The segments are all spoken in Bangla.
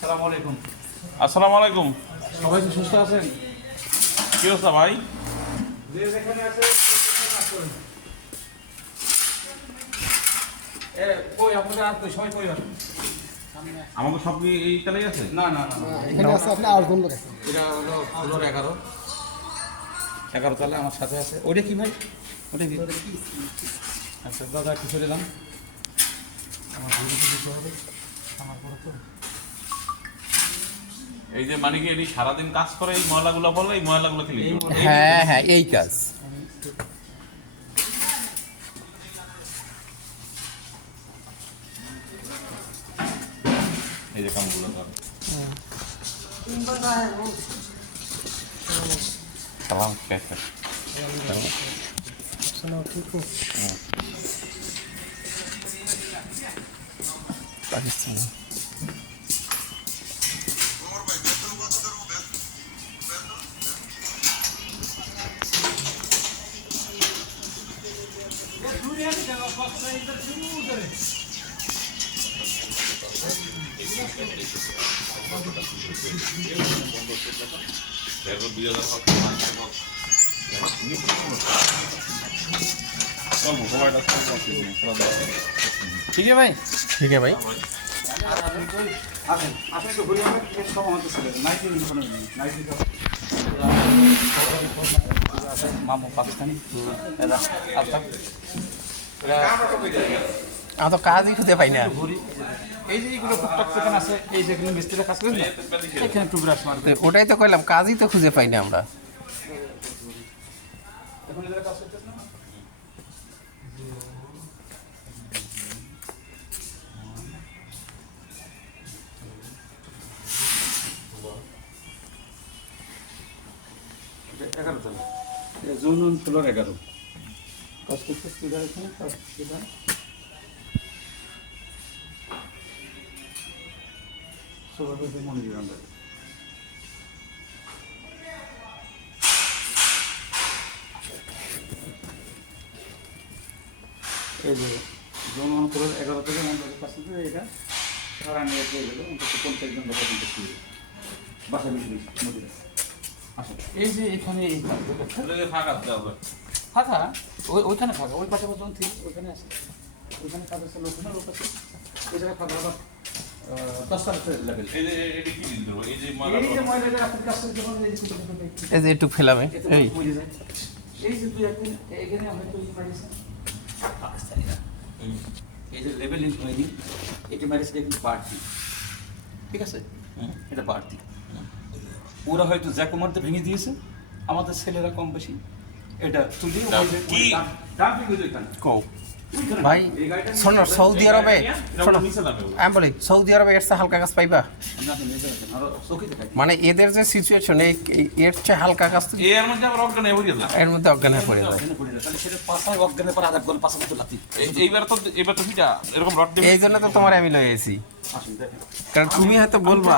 সালাম আলাইকুম। আসসালামু আলাইকুম। সবাই কি সুস্থ আছেন? কি অবস্থা ভাই? যে যেখানে আছে আমাদের সব কি এই তালেই আছে? না না না। এখানে আছে আপনি লোক আছে এটা হলো ফ্লোর এগারো। এগারো তালে আমার সাথে আছে। ওইটা কি ভাই? ওটা কি? আচ্ছা দাদা একটু চলে যান। আমার হবে। আমার পরে তো এই যে মানে কি এটি সারাদিন কাজ করে এই ময়লাগুলো বলে এই ময়লাগুলো এই হ্যাঁ হ্যাঁ এই কাজ। এই যে কামগুলো করে সালাম কেসে পাকিস্তান। ঠিক আছে ভাই? ঠিক আছে ভাই। আসেন আসেন তো ঘুরে আমরা কিছু সময় হতে ছিল নাইটি ইউনিফর্ম নাইটি মামু পাকিস্তানি আমার তো কাজই খুঁজে পাই না। এই যে এইগুলো টুকটাক দোকান আছে এই যেগুলো মিস্ত্রিরা কাজ করেন এখানে একটু ব্রাশ মারবে ওটাই তো কইলাম কাজই তো খুঁজে পাই না আমরা। এখন এদের কাজ করতেছে না? এগারো তলা জুন ফ্লোর এগারো। কাজ করতে সুবিধা এখানে কাজ সুবিধা সবার মনে আমরা এই যে জোন অঞ্চলের এগারো থেকে মন্ডলের কাছে এটা সারা নিয়ে পেয়ে গেল অন্তত পঞ্চাশ জন লোক পর্যন্ত ছিল বাসা বেশি বেশি এই যে এখানে এই? ফাঁকা ফাঁকা? ওই ওইখানে ফাঁকা ওই পাশে জন ঠিক ওইখানে আছে। ওইখানে কাজ আছে লোক না লোক আছে। ওই জায়গায় ফাঁকা আবার এই যে থেকে যখন একটু এই যে ফেলাবে এই যায়। এই। যে দুই একদিন এখানে আমরা তৈরি পাঠিয়েছি পাকিস্তানিরা। এই যে লেভেলিং হয়নি এটা মেরেছে কিন্তু বাড়তি ঠিক আছে? এটা বাড়তি ওরা হয়তো জ্যাকোমারতে ভেঙে দিয়েছে আমাদের ছেলেরা কম বেশি। এটা তুলি ওই কি? ডাম্পিং এখানে। কও। ভাই শোনো সৌদি আরবে শোনো আমি বলি সৌদি আরবে এর চেয়ে হালকা কাজ পাইবা। মানে এদের যে সিচুয়েশন এই এর চেয়ে হালকা গাছ এর মধ্যে আবার অজ্ঞান হয়ে পড়ে যায় এর মধ্যে অজ্ঞান পড়ে এইবার তো এবার তো ফিটা এরকম রড এই জন্য তো তোমার আমি লয়ে এসি কারণ তুমি হয়তো বলবা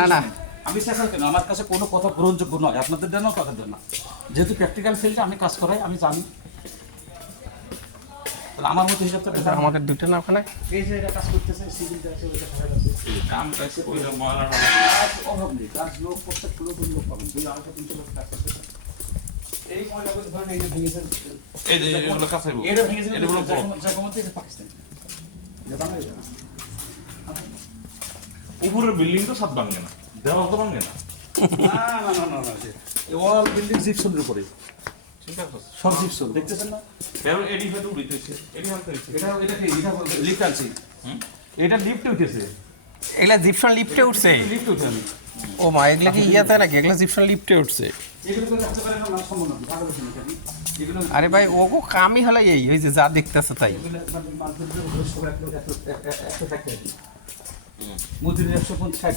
না না। আমি চেষ্টা কেন? আমার কাছে কোনো কথা গ্রহণযোগ্য নয়। আপনাদের জন্য কথা দেন না। যেহেতু প্র্যাকটিক্যাল ফিল্ডে আমি কাজ করাই আমি জানি। আমার মতো হিসাব তো আমাদের দুটো না ওখানে? এই যে কাজ করতেছে সিভিলটা আছে ওইটা খারাপ আছে। এই যে কাম কাজ কাজ অভাব নেই কাজ লোক প্রত্যেক লোক লোক পাবেন দুই আড়াইশো তিনশো লোক কাজ করতেছে এই ময়লাগুলো ধরেন এই যে ভেঙেছে এই যে এগুলো কাছে এটা ভেঙেছে এগুলো বড়। জায়গা পাকিস্তান। উপরের বিল্ডিং তো সাত ভাঙে না। দেওয়াল তো ভাঙে না। না না না না না ওয়াল বিল্ডিং জিপসনের উপরে সব জিপসন। দেখতেছেন না? এবার এডি হয়তো উড়িতেছে এডি হালকা এটা এটা কি? এটা লিফট আনছি। এটা লিফটে উঠেছে। এগুলা জিপসন লিফটে উঠছে। লিফট উঠে আমি ও মা এগুলা কি ইয়াতে নাকি এগুলা জিপসন লিফটে উঠছে। আরে ভাই ও গো কামই হলো এই ওই যে যা দেখতেছে তাই। এক লোক একশো- পঞ্চাশ।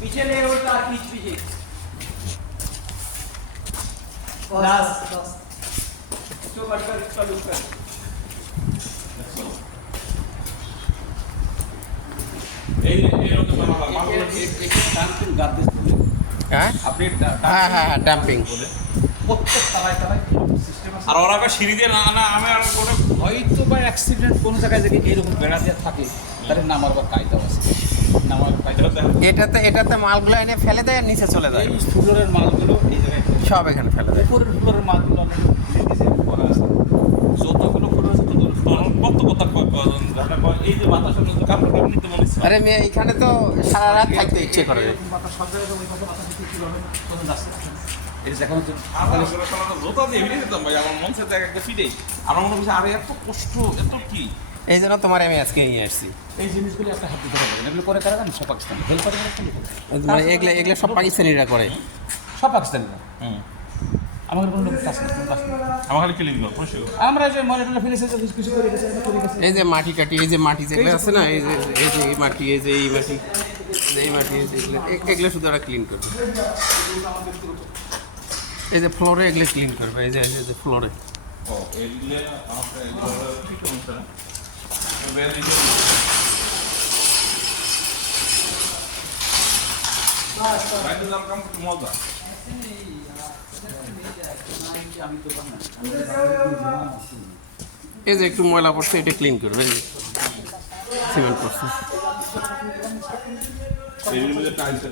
पीछे ले उल्टा खींच पीछे बस बस इसको बढ़कर इसका लुक कर এই এই রকম মালা মালা ডাম্পিং গার্বেজ হ্যাঁ আপনি হ্যাঁ হ্যাঁ হ্যাঁ ডাম্পিং প্রত্যেক তালায় তালায় সিস্টেম আছে আর ওরা আবার সিঁড়ি দিয়ে না না আমি আর কোনো হয়তো বা অ্যাক্সিডেন্ট কোনো জায়গায় যদি এইরকম বেড়া দিয়ে থাকে তাহলে নামার বা কায়দাও আছে নামার কায়দা এটাতে এটাতে মালগুলো এনে ফেলে দেয় আর নিচে চলে যায়। এই ফ্লোরের মালগুলো এই জায়গায় সব এখানে ফেলে দেয়। উপরের ফ্লোরের মালগুলো অনেক করা আছে। যতগুলো ফ্লোর আছে কত কথা এই যে বাতাসের কাপড় কাপড় নিতে মনে আরে মেয়ে এখানে তো সারা রাত থাকতে ইচ্ছে করে। বাতাস সব জায়গায় ওই কথা বাতাস আসছে এটা দেখানোর জন্য আমার মন একটা ফিরেই আমার মনে হচ্ছে আরে এত কষ্ট এত কি? এই জন্য তোমার আমি আজকে নিয়ে আসছি। এই জিনিসগুলো একটা হাত দিতে পারবে এগুলো করে কারা সব পাকিস্তানি। হেল্পার একটা লোক মানে এগুলো এগুলো সব পাকিস্তানিরা করে। সব পাকিস্তানিরা। হুম। আমাদের কোনো লোক কাজ নেই কাজ নেই। আমার খালি ক্লিন কর পরিষ্কার কর। আমরা যে মনিটরটা ফেলেছে কিছু কিছু করে গেছে আমরা করে গেছে। এই যে মাটি কাটি এই যে মাটি যেগুলো আছে না এই যে এই যে এই মাটি এই যে এই মাটি এই মাটি এই যে এগুলো এগুলো শুধু ওরা ক্লিন করবে। এই যে ফ্লোরে এগুলো ক্লিন করবে। এই যে এই যে ফ্লোরে ও এগুলো এই যে একটু ময়লা পড়ছে এটা ক্লিন করবে। সিমেন্ট পড়ছে।